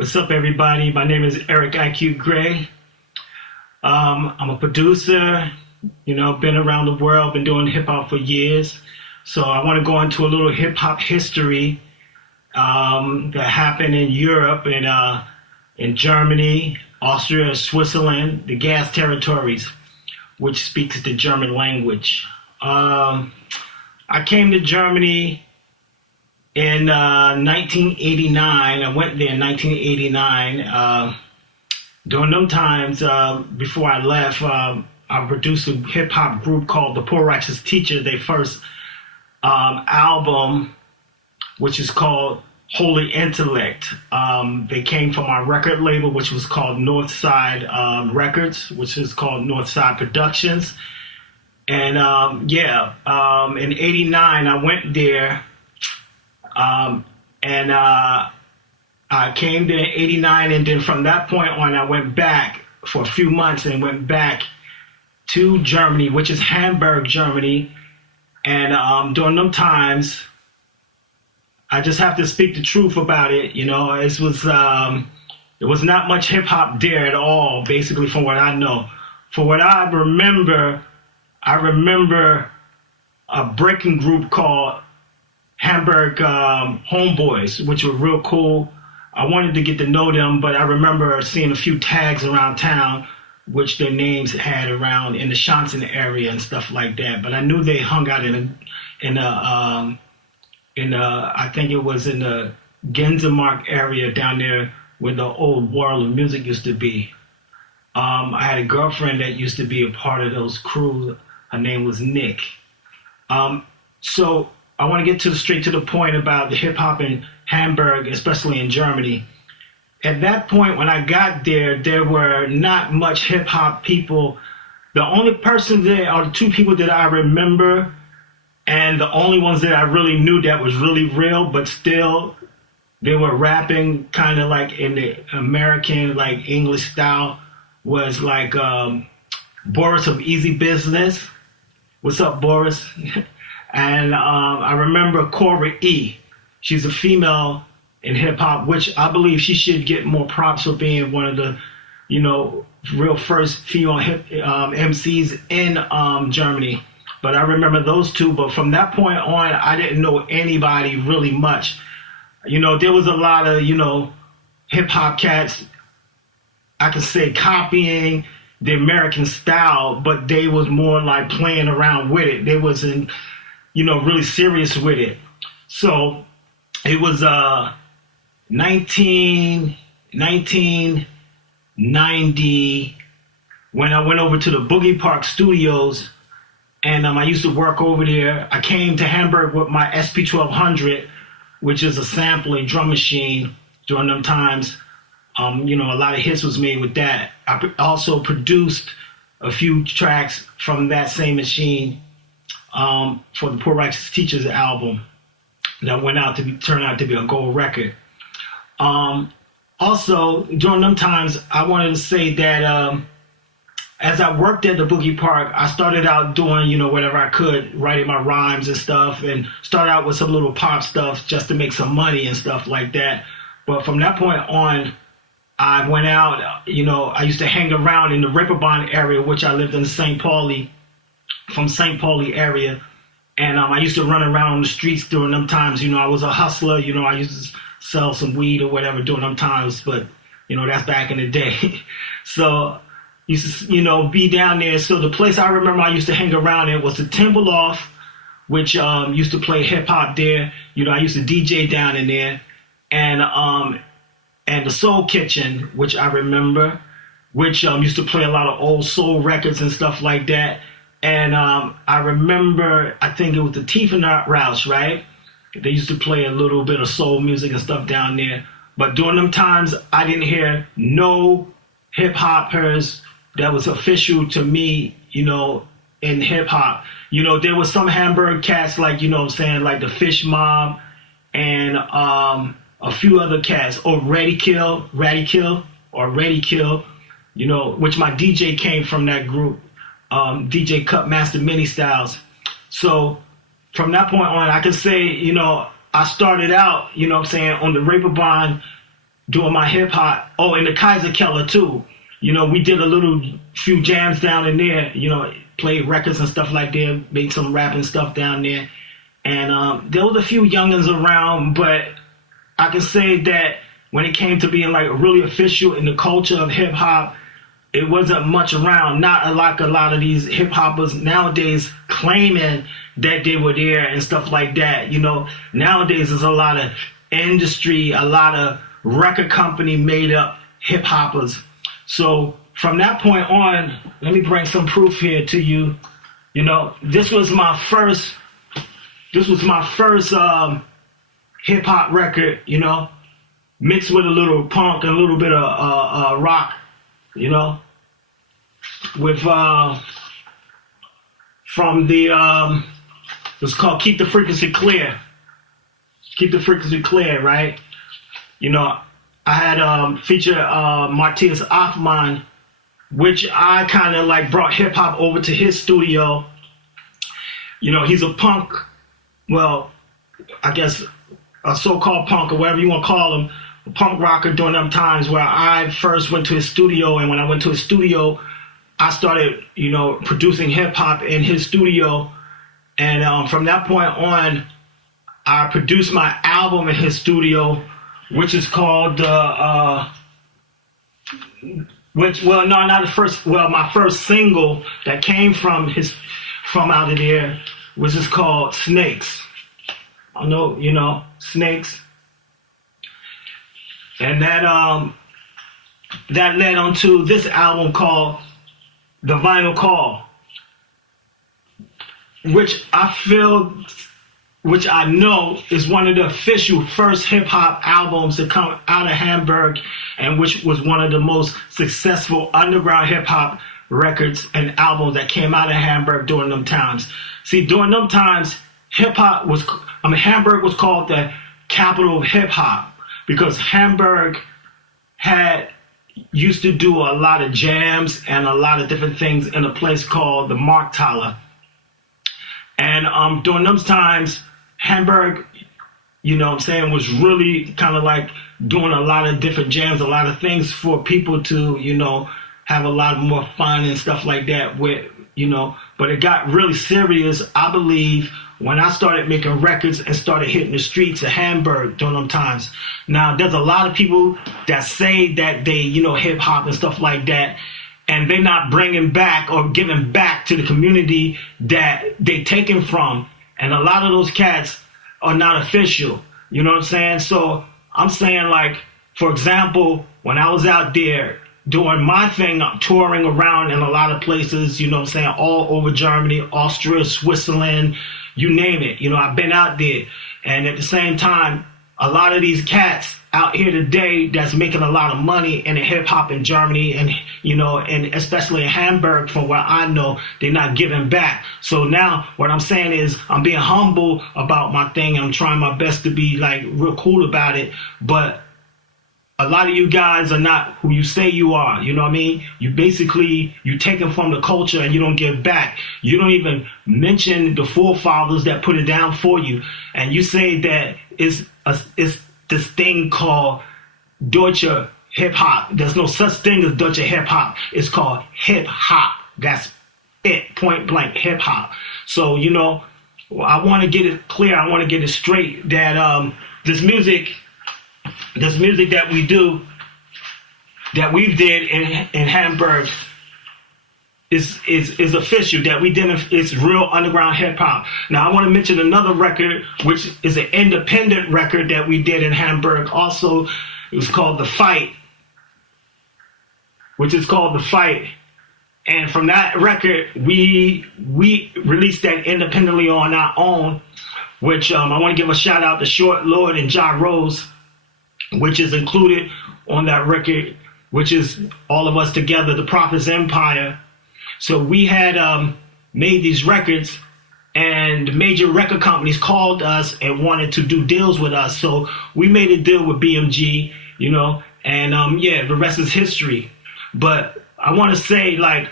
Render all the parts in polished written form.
What's up, everybody? My name is Eric IQ Gray. I'm a producer, been around the world, been doing hip hop for years. So I want to go into a little hip hop history that happened in Europe and in Germany, Austria, Switzerland, the gas territories, which speaks the German language. I came to Germany in 1989. I went there in 1989. During them times, before I left, I produced a hip-hop group called the Poor Righteous Teacher. Their first album, which is called Holy Intellect. They came from our record label, which was called Northside Records, which is called Northside Productions. And in 89, I went there, and I came there in 89, and then from that point on, I went back for a few months and went back to Germany, which is Hamburg, Germany. And during them times, I just have to speak the truth about it. There was not much hip hop there at all, basically, from what I know. For what I remember a breaking group called Hamburg Homeboys, which were real cool. I wanted to get to know them, but I remember seeing a few tags around town, which their names had around in the Schanzen area and stuff like that. But I knew they hung out in I think it was in the Gänsemarkt area down there where the old World of Music used to be. I had a girlfriend that used to be a part of those crews. Her name was Nick. So I want to get straight to the point about the hip hop in Hamburg, especially in Germany. At that point, when I got there, there were not much hip hop people. The only person there are the two people that I remember, and the only ones that I really knew that was really real, but still they were rapping kind of like in the American, like English style, was like Boris of Easy Business. What's up, Boris? And I remember Cora E. She's a female in hip hop, which I believe she should get more props for being one of the, real first female hip MCs in Germany. But I remember those two. But from that point on, I didn't know anybody really much. There was a lot of, hip hop cats, I could say, copying the American style, but they was more like playing around with it. They wasn't, really serious with it. So it was 1990 when I went over to the Boogie Park Studios, and I used to work over there. I came to Hamburg with my SP1200, which is a sampling drum machine during them times. A lot of hits was made with that. I also produced a few tracks from that same machine for the Poor Righteous Teachers album that turned out to be a gold record. Also, during them times, I wanted to say that as I worked at the Boogie Park, I started out doing, whatever I could, writing my rhymes and stuff, and started out with some little pop stuff just to make some money and stuff like that. But from that point on, I went out, I used to hang around in the Reeperbahn area, which I lived in St. Pauli area. And I used to run around on the streets during them times. I was a hustler. I used to sell some weed or whatever during them times. But, that's back in the day. So used to, be down there. So the place I remember I used to hang around in was the Timberloft, which used to play hip hop there. I used to DJ down in there. And the Soul Kitchen, which I remember, which used to play a lot of old soul records and stuff like that. And I remember, I think it was the Tiefenart Rausch, right? They used to play a little bit of soul music and stuff down there. But during them times, I didn't hear no hip-hoppers that was official to me, in hip-hop. There was some Hamburg cats like, like the Fish Mob and a few other cats. Ready Kill, which my DJ came from that group. DJ Cut Master Mini Styles. So from that point on, I can say, I started out, on the Reeperbahn doing my hip hop. Oh, and the Kaiser Keller too. You know, we did a little few jams down in there. You know, played records and stuff like that. Made some rapping stuff down there. And there was a few youngins around, but I can say that when it came to being like really official in the culture of hip hop, it wasn't much around. Not like a lot of these hip hoppers nowadays claiming that they were there and stuff like that. You know, nowadays there's a lot of industry, a lot of record company made up hip hoppers. So from that point on, let me bring some proof here to you. You know, this was my first hip hop record, you know, mixed with a little punk and a little bit of rock, you know, with from the it's called Keep the Frequency Clear. Keep the Frequency Clear, right? You know, I had featured Matthias Offman, which I kind of like brought hip hop over to his studio. You know, he's a punk, well, I guess a so-called punk or whatever you want to call him, a punk rocker during them times where I first went to his studio. And when I went to his studio, I started, you know, producing hip hop in his studio. And from that point on, I produced my album in his studio, which is called my first single that came from out of there, which is called Snakes. I know, you know, Snakes. And that led onto this album called The Vinyl Call, which I know is one of the official first hip hop albums to come out of Hamburg, and which was one of the most successful underground hip hop records and albums that came out of Hamburg during them times. See, during them times, Hamburg was called the capital of hip hop because Hamburg used to do a lot of jams and a lot of different things in a place called the Markthalle. And during those times, Hamburg, you know what I'm saying, was really kind of like doing a lot of different jams, a lot of things for people to, you know, have a lot more fun and stuff like that with, you know. But it got really serious, I believe, when I started making records and started hitting the streets of Hamburg during them times. Now, there's a lot of people that say that they, you know, hip hop and stuff like that, and they're not bringing back or giving back to the community that they taken from. And a lot of those cats are not official. You know what I'm saying? So I'm saying, like, for example, when I was out there doing my thing, touring around in a lot of places, you know what I'm saying, all over Germany, Austria, Switzerland, you name it. You know, I've been out there. And at the same time, a lot of these cats out here today that's making a lot of money in the hip hop in Germany and, you know, and especially in Hamburg, from what I know, they're not giving back. So now what I'm saying is I'm being humble about my thing. I'm trying my best to be like real cool about it. But a lot of you guys are not who you say you are. You know what I mean? You take it from the culture and you don't give back. You don't even mention the forefathers that put it down for you. And you say that it's this thing called Deutsch hip-hop. There's no such thing as Deutsch hip-hop. It's called hip-hop. That's it, point blank, hip-hop. So, you know, I want to get it clear. I want to get it straight that this music that we do, that we did in Hamburg is official, that we did, it's real underground hip hop. Now I want to mention another record, which is an independent record that we did in Hamburg also. It was called The Fight, And from that record, we released that independently on our own, which I want to give a shout out to Short Lord and Ja Rose, which is included on that record, which is all of us together, the Prophet's Empire. So we had made these records, and major record companies called us and wanted to do deals with us. So we made a deal with BMG, you know, and the rest is history. But I want to say, like,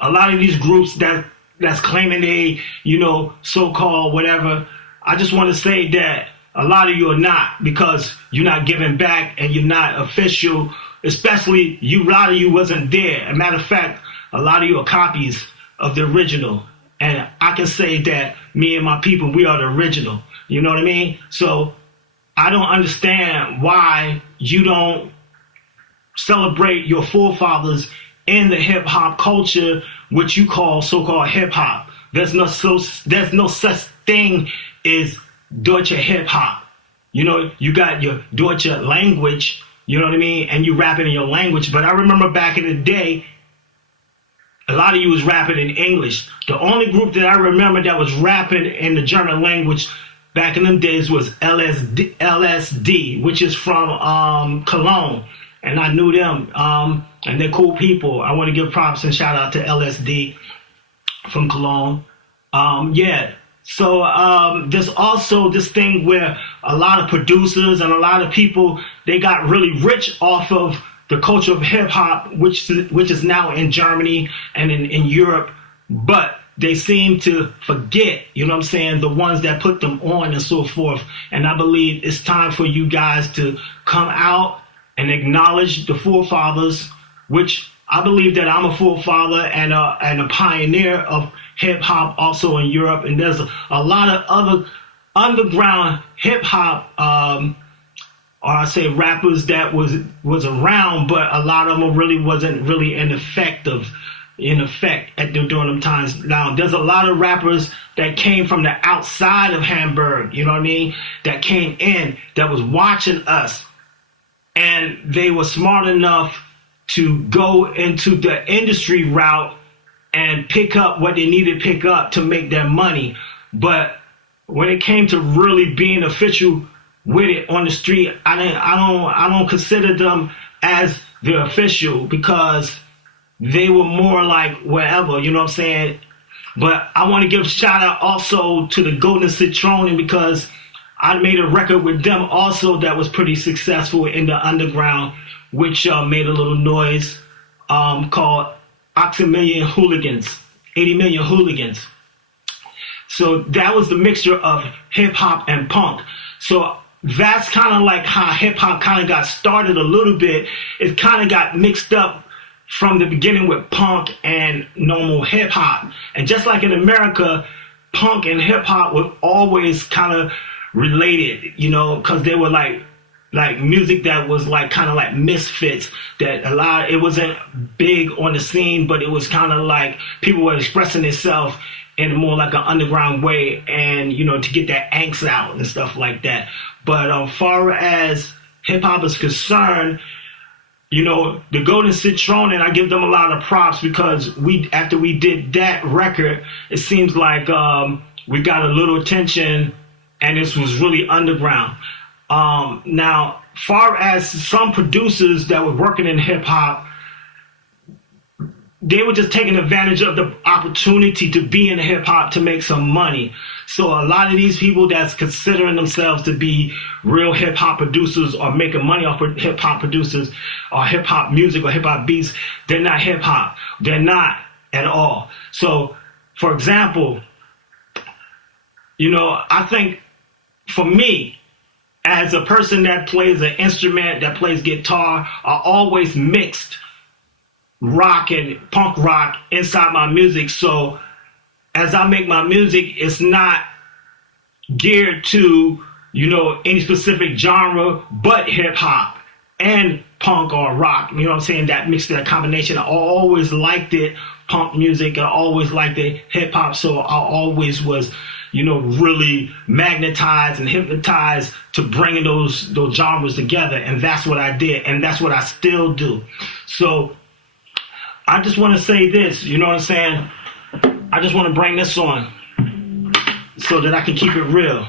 a lot of these groups that's claiming they, you know, so-called whatever, I just want to say that a lot of you are not, because you're not giving back and you're not official. Especially a lot of you wasn't there. As a matter of fact, a lot of you are copies of the original. And I can say that me and my people, we are the original. You know what I mean? So I don't understand why you don't celebrate your forefathers in the hip hop culture, which you call so-called hip hop. There's no such thing as Deutsch hip hop. You know, you got your Deutsch language, you know what I mean, and you rapping in your language. But I remember back in the day, a lot of you was rapping in English. The only group that I remember that was rapping in the German language back in them days was LSD, which is from Cologne. And I knew them, and they're cool people. I want to give props and shout out to LSD from Cologne. Yeah. So there's also this thing where a lot of producers and a lot of people, they got really rich off of the culture of hip hop, which is now in Germany and in Europe, but they seem to forget, you know what I'm saying, the ones that put them on and so forth. And I believe it's time for you guys to come out and acknowledge the forefathers, which I believe that I'm a forefather and a pioneer of hip hop also in Europe. And there's a lot of other underground hip hop, or I say rappers that was around, but a lot of them really wasn't really in effect during them times. Now, there's a lot of rappers that came from the outside of Hamburg, you know what I mean, that came in, that was watching us, and they were smart enough to go into the industry route and pick up what they needed to pick up to make their money. But when it came to really being official with it on the street, I don't consider them as the official, because they were more like wherever, you know what I'm saying? But I want to give a shout out also to the Golden Citroen, because I made a record with them also that was pretty successful in the underground, which made a little noise, called 80 Million Hooligans. So that was the mixture of hip hop and punk. So that's kind of like how hip hop kind of got started a little bit. It kind of got mixed up from the beginning with punk and normal hip hop. And just like in America, punk and hip hop were always kind of related, you know, because they were like music that was like kind of like misfits, that it wasn't big on the scene, but it was kind of like people were expressing themselves in more like an underground way, and you know, to get that angst out and stuff like that. But as far as hip hop is concerned, you know, the Golden Citroen, and I give them a lot of props, because after we did that record, it seems like we got a little attention, and this was really underground. Now, far as some producers that were working in hip hop, they were just taking advantage of the opportunity to be in hip hop to make some money. So a lot of these people that's considering themselves to be real hip hop producers or making money off of hip hop producers or hip hop music or hip hop beats, they're not hip hop. They're not at all. So, for example, you know, I think for me, as a person that plays an instrument, that plays guitar, I always mixed rock and punk rock inside my music. So as I make my music, it's not geared to, you know, any specific genre, but hip hop and punk or rock. You know what I'm saying? That mixed, that combination. I always liked it, punk music. I always liked it, hip hop. So I always was, you know, really magnetized and hypnotized to bringing those genres together. And that's what I did. And that's what I still do. So I just want to say this, you know what I'm saying? I just want to bring this on so that I can keep it real.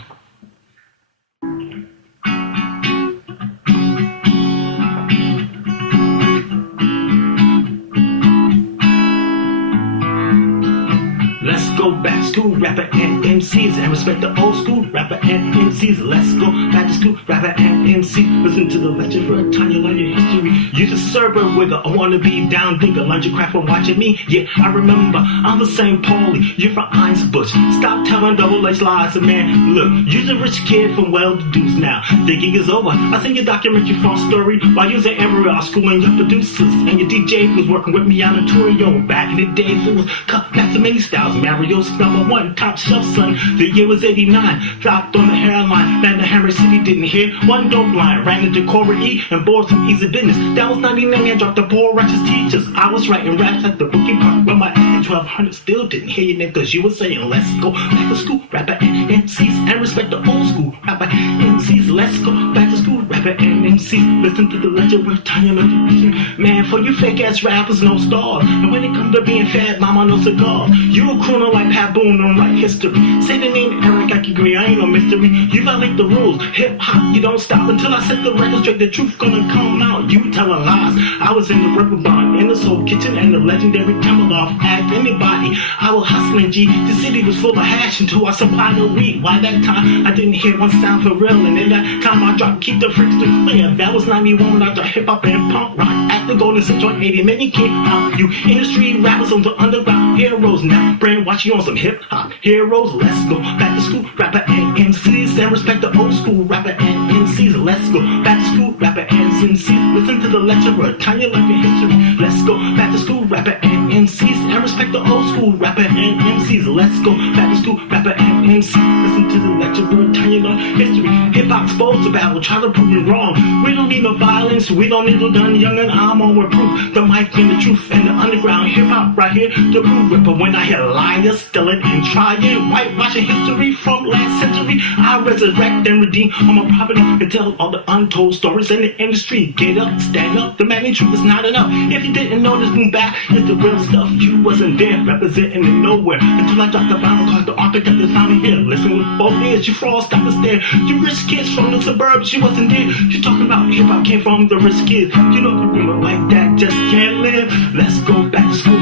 Let's go back school rapper and MCs, and respect the old school rapper and MCs. Let's go back to school rapper and MC. Listen to the legend for a time you learn your history. Use a server with a wannabe down thinker. Learn your craft from watching me. Yeah, I remember. I'm the same Paulie. You're from Einsbush. Stop telling double-edged lies, man. Look, you're a rich kid from well-to-do's now. The gig is over. I seen your documentary false story while you was at Emerald schooling your producers, and your DJ was working with me on a tour. Yo, back in the days it was cut that's the many styles. Mario's #1 top shelf, son. The year was '89. Dropped on the hairline. Man, the Hammer City didn't hear one dope line. Ran into Cora E and bought some easy business. That was 99 and dropped the poor righteous teachers. I was writing raps at the bookie park, but my SD1200 still didn't hear you, niggas. You was saying, let's go back to school, rapper and MCs, and respect the old school rapper MCs. Let's go back to school, rapper and MCs. Listen to the legend, we're telling you, man, for you fake ass rappers, no stars. And when it comes to being fat, mama, no cigar. You a crooner like Pat Boone, don't write history. Say the name Eric, I can agree, I ain't no mystery. You violate the rules, hip hop, you don't stop until I set the record straight. The truth gonna come out, you telling lies. I was in the rubber bond, in the soul kitchen, and the legendary Timberloft. Ask anybody, I was hustling G. The city was full of hash until I supplied the weed. Why that time I didn't hear one sound for real, and in that time I dropped Keep the Freakster Clear. That was 91 after hip hop and punk rock. At the Golden Central 80, many can't out you. Industry rappers on the underground heroes now. Brainwash you on some hip hop heroes. Let's go back to school, rapper and MCs, and respect the old school rapper and MCs. Let's go back to school, rapper and MCs. Listen to the lecturer, tell you like your history. Let's go back to school, rapper and MCs, and respect the old school rapper and MCs. Let's go back to school, rapper and MCs. Listen to the lecturer, tell you like history. Hip hop supposed to battle, try to prove it wrong. We don't need no violence, we don't need no gun, young and I'm on with proof. The mic and the truth and the underground hip hop right here to prove it. But when I hear liars, stealing and trying, whitewashing history from last century, I resurrect and redeem all my property and tell all the untold stories in the industry. Get up, stand up, the man in truth is not enough. If you didn't know this boom back, it's the real stuff. You wasn't there, representing it nowhere until I dropped the vinyl, cause the architect is finally here. Listen with both ears, you frogs, stop and stare. You rich kids from the suburbs, you wasn't there. You talking about hip hop came from the rich kids. You know the rumor like that just can't live. Let's go back to school.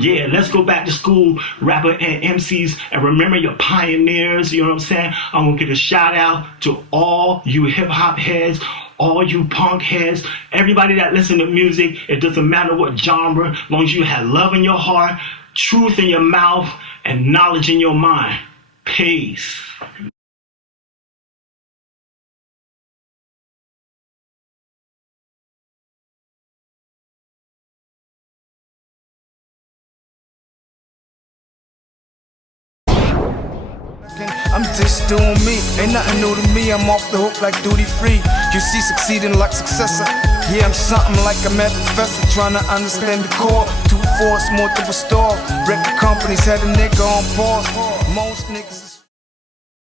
Yeah, let's go back to school, rapper and MCs, and remember your pioneers, you know what I'm saying? I'm gonna give a shout out to all you hip hop heads, all you punk heads, everybody that listen to music. It doesn't matter what genre, as long as you have love in your heart, truth in your mouth, and knowledge in your mind. Peace. I'm just doing me, ain't nothing new to me. I'm off the hook like duty free. You see, succeeding like successor. Yeah, I'm something like a mad professor, trying to understand the core. 2 force more to restore. Record companies had a nigga on pause. Most niggas